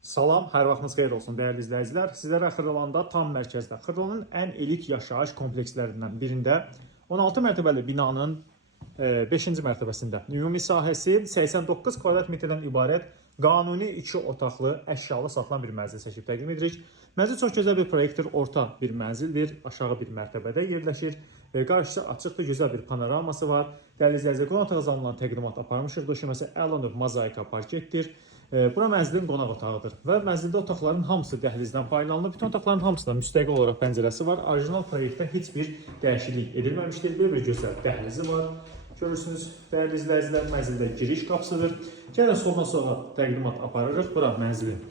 Salam, hər vaxtınız xeyir olsun dəyərli izləyicilər. Sizlərə Xırdalanında tam mərkəzdə, Xırdalanın ən elit yaşayış komplekslərindən birində 16 mərtəbəli binanın 5-ci mərtəbəsində ümumi sahəsi 89 kvadrat metrdən ibarət qanuni 2 otaqlı əşyalı satılan bir mənzil çəkib təqdim edirik. Mənzil çox gözəl bir proyektor, orta bir mənzildir, aşağı bir mərtəbədə yerləşir. Qarşısı açıqdır, gözəl bir panoraması var. Dəyərli izləyicilər, qonaq otağı zamanından təqdimat aparmışıq. Döşəməsi əla növ mozaika parketdir. Bura mənzilin qonaq otağıdır və mənzildə otaqların hamısı dəhlizdən paylanılır. Bütün otaqların hamısında müstəqil olaraq pəncərəsi var. Orijinal proyektdə heç bir dəyişiklik edilməmişdir. Belə bir gözəl dəhlizi var. Görürsünüz, dəyərli izləyicilər, mənzildə giriş qapısıdır. Gəlin soldan sola təqdimat aparırıq. Bura mənzilin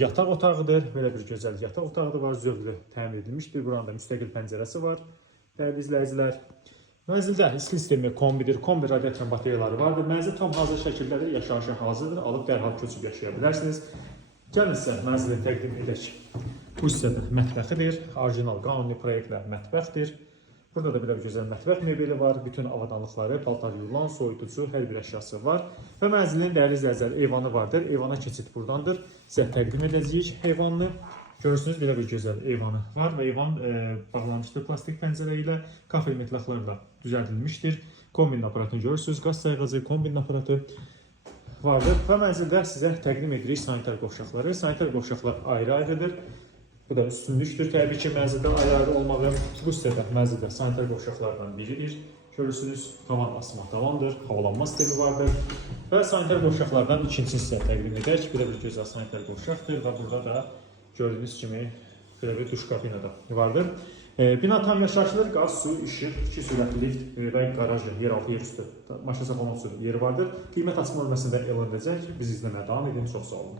yataq otağıdır. Belə bir gözəl yataq otağı var. Zövqlü təmin edilmişdir. Buranın da müstəqil pəncərəsi var. Dəyərli izləyicilər, mənzildə isti sistemi kombidir, kombi radiator batareyaları vardır. Mənzil tam hazır şəkildədir, yaşayışa hazırdır. Alıb dərhal köçüb yaşaya bilərsiniz. Gəlin sizə mənzili təqdim edək. Bu hissədə mətbəxidir. Orijinal qanuni proyektlə mətbəxdir. Burada da belə bir gözəl mətbəx mebeli var. Bütün avadanlıqları, paltar yuyulan, soyuducu, hər bir əşyası var. Və mənzilin dəyərli izləyicilər eyvanı vardır. Eyvana keçid buradandır. Sizə təqdim edəcəyik eyvanını. Görürsünüz, belə bir gözəl eyvanı var və eyvan bağlanmışdır plastik pəncərə ilə, kafel metlaqlarla düzəldilmişdir. Kombin aparatını görürsünüz, qaz sayğacı, kombin aparatı vardır və mənzildə sizə təqdim edirik sanitar qovşaqları. Sanitar qovşaqlar ayrı-ayrıdır. Bu da üstünlükdür təbii ki, mənzildə ayrı-ayrı olmağı. Bu hissədə mənzildə sanitar qovşaqlardan biridir. Görürsünüz, tavan asma tavandır, havalanma sistemi vardır və sanitar qovşaqlardan ikinci hissə təqdim edək. Belə bir gözəl sanitar qovşaqdır və burada da gördüyünüz kimi belə bir duş kabini də vardır. Bina tam yaşayışlıdır. Qaz, su, işıq, 2 sürətli lift və qarajlı, yeraltı, yerüstü maşın saxlamaq üçün yeri vardır. Qiymət açma bölməsində elan edəcək. Bizi izləməyə davam edin. Çox sağ olun.